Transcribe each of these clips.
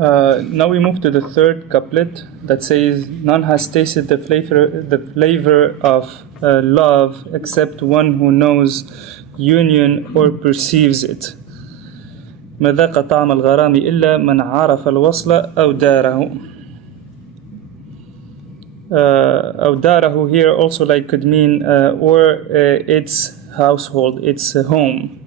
Now we move to the third couplet that says, "None has tasted the flavor of love except one who knows union or perceives it. ما ذاق طعم الغرام إلا من عرف الوصل أو داره." أو داره here also like could mean or its household, its home.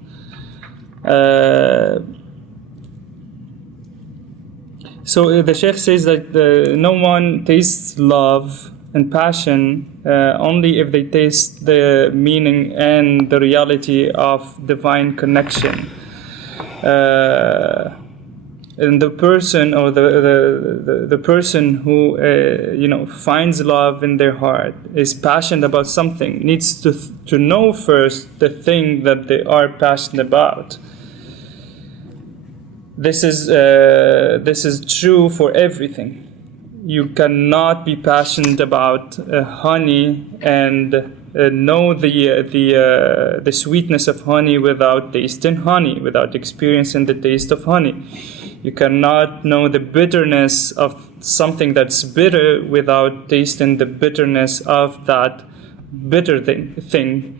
So the Shaykh says that no one tastes love and passion only if they taste the meaning and the reality of divine connection. And the person or the person who finds love in their heart, is passionate about something, needs to know first the thing that they are passionate about. This is true for everything. You cannot be passionate about honey and know the sweetness of honey without tasting honey, without experiencing the taste of honey. You cannot know the bitterness of something that's bitter without tasting the bitterness of that bitter thing.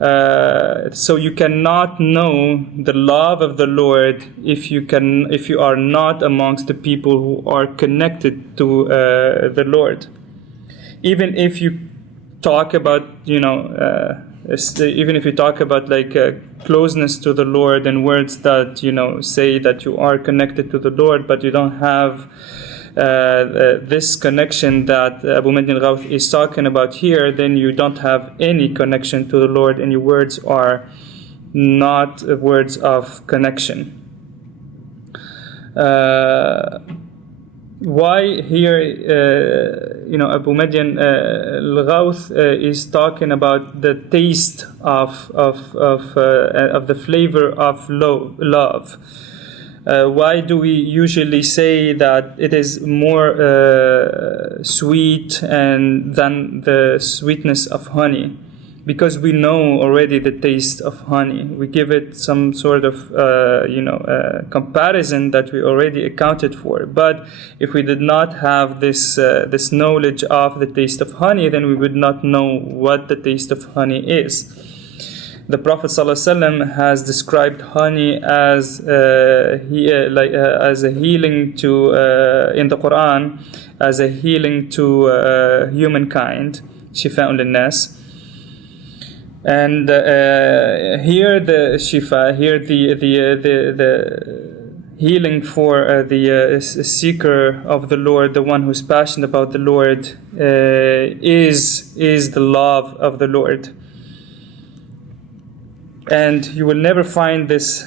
So you cannot know the love of the Lord if you are not amongst the people who are connected to the Lord. Even if you talk about like closeness to the Lord and words that say that you are connected to the Lord, but you don't have this connection that Abu Madyan al-Ghawth is talking about here, then you don't have any connection to the Lord, and your words are not words of connection. Why here, Abu Madyan al-Ghawth is talking about the taste of the flavor of love. Why do we usually say that it is more sweet than the sweetness of honey? Because we know already the taste of honey. We give it some sort of comparison that we already accounted for. But if we did not have this knowledge of the taste of honey, then we would not know what the taste of honey is. The Prophet ﷺ has described honey as a healing to in the Quran, as a healing to humankind, shifa'un lin-nas. And here the shifa, here the healing for the seeker of the Lord, the one who's passionate about the Lord, is the love of the Lord. And you will never find this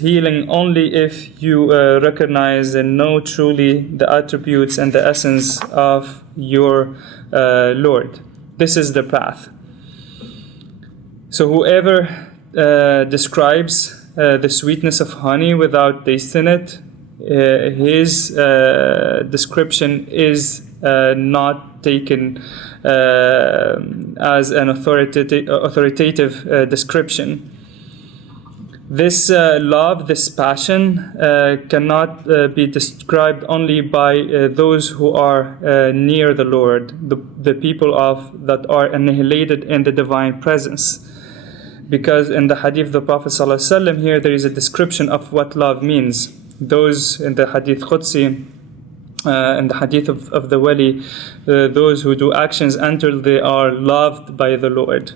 healing only if you recognize and know truly the attributes and the essence of your Lord. This is the path. So whoever describes the sweetness of honey without tasting it, his description is not taken as an authoritative description. This love, this passion, cannot be described only by those who are near the Lord, the people that are annihilated in the divine presence. Because in the hadith of the Prophet ﷺ here, there is a description of what love means. Those in the hadith Qudsi, in the hadith of the wali, those who do actions until they are loved by the Lord.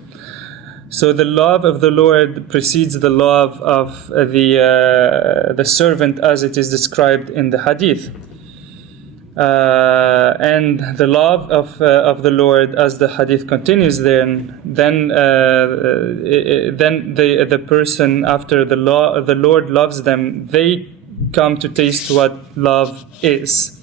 So the love of the Lord precedes the love of the servant as it is described in the hadith. And the love of the Lord, as the hadith continues, then the person, after the Lord loves them, they come to taste what love is.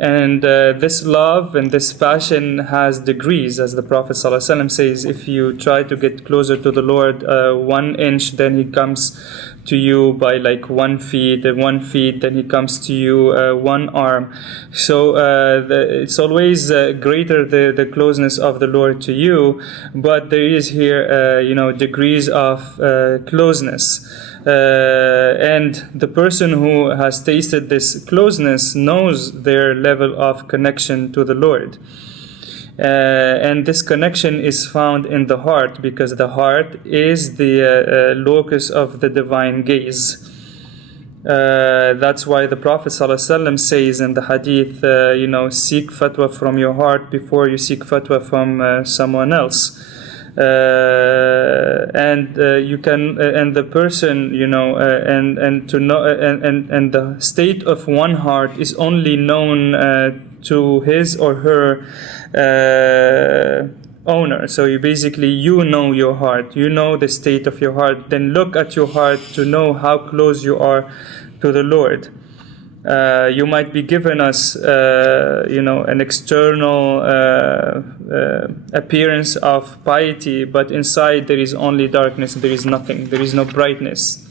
And this love and this passion has degrees, as the Prophet ﷺ says. If you try to get closer to the Lord 1 inch, then He comes to you by like 1 feet, and 1 feet, then He comes to you 1 arm. So it's always greater the closeness of the Lord to you, but there is here degrees of closeness. And the person who has tasted this closeness knows their level of connection to the Lord. And this connection is found in the heart, because the heart is the locus of the divine gaze. That's why the Prophet ﷺ says in the hadith, seek fatwa from your heart before you seek fatwa from someone else. You can, and the person, and to know, and the state of one heart is only known to his or her owner. So you know your heart, you know the state of your heart. Then look at your heart to know how close you are to the Lord. You might be given us, an external appearance of piety, but inside there is only darkness. There is nothing. There is no brightness.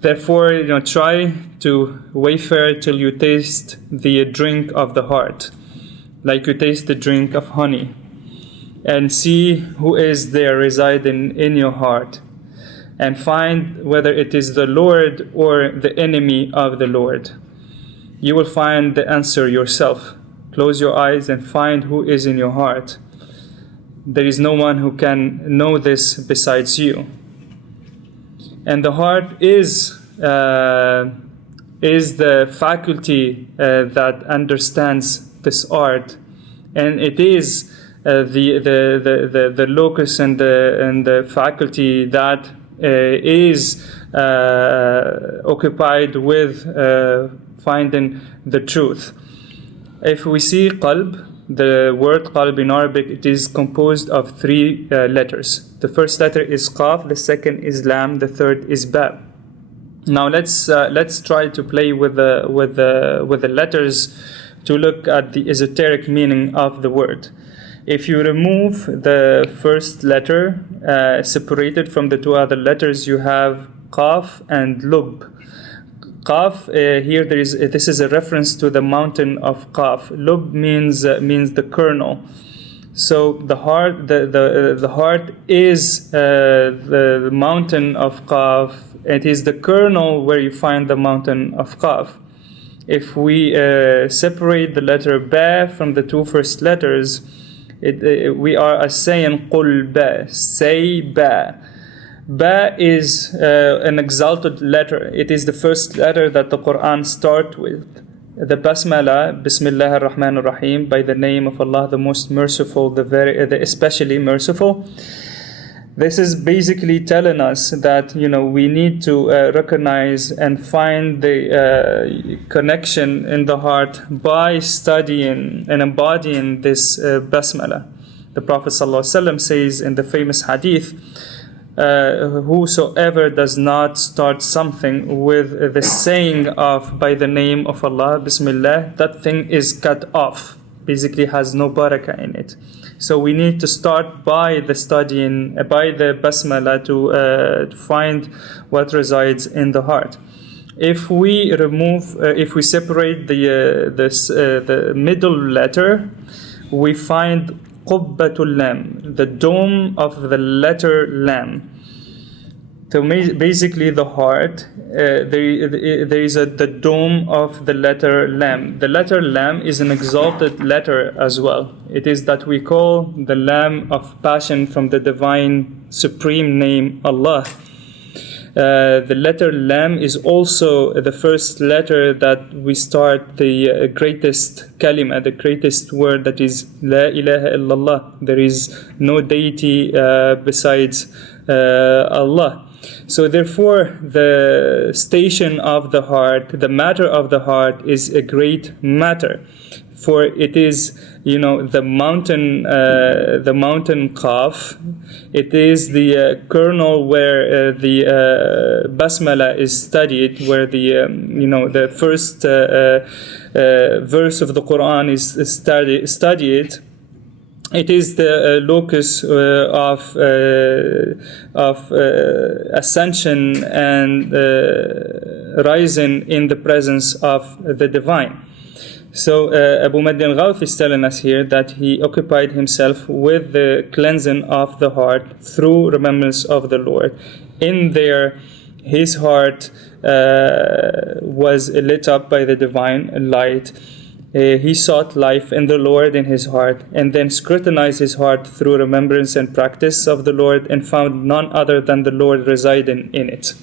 Therefore, try to wayfare till you taste the drink of the heart, like you taste the drink of honey, and see who is there residing in your heart, and find whether it is the Lord or the enemy of the Lord. You will find the answer yourself. Close your eyes and find who is in your heart. There is no one who can know this besides you. And the heart is the faculty that understands this art, and it is the locus and the faculty that is occupied with finding the truth. If we see qalb, the word qalb in Arabic, it is composed of 3 letters. The first letter is qaf, the second is lam, the third is ba. Now let's try to play with the letters to look at the esoteric meaning of the word. If you remove the first letter, separated from the 2 other letters, you have qaf and lub. Qaf, here this is a reference to the mountain of Qaf. Lub means the kernel. So the heart, the heart is the mountain of Qaf. It is the kernel where you find the mountain of Qaf. If we separate the letter ba from the 2 first letters, we are saying qul ba, say ba. Ba is an exalted letter. It is the first letter that the Quran starts with. The Basmala, Bismillah ar-Rahman ar-Rahim, by the name of Allah, the most merciful, the especially merciful. This is basically telling us that we need to recognize and find the connection in the heart by studying and embodying this Basmala. The Prophet ﷺ says in the famous hadith, whosoever does not start something with the saying of by the name of Allah, Bismillah, that thing is cut off, basically has no barakah in it. So we need to start by the studying, by the Basmala to find what resides in the heart. If we separate the middle letter, we find Qubbatul Lam, the dome of the letter Lam. So basically the heart, there is the dome of the letter Lam. The letter Lam is an exalted letter as well. It is that we call the Lam of passion from the divine supreme name Allah. The letter Lam is also the first letter that we start the greatest kalima, the greatest word, that is La ilaha illallah. There is no deity besides Allah. So therefore, the station of the heart, the matter of the heart, is a great matter, for it is, the mountain Qaf. It is the kernel where the Basmala is studied, where the first verse of the Quran is studied. It is the locus of ascension and rising in the presence of the divine. So Abu Madyan al-Ghawth is telling us here that he occupied himself with the cleansing of the heart through remembrance of the Lord. In there, his heart was lit up by the divine light. He sought life in the Lord in his heart, and then scrutinized his heart through remembrance and practice of the Lord, and found none other than the Lord residing in it.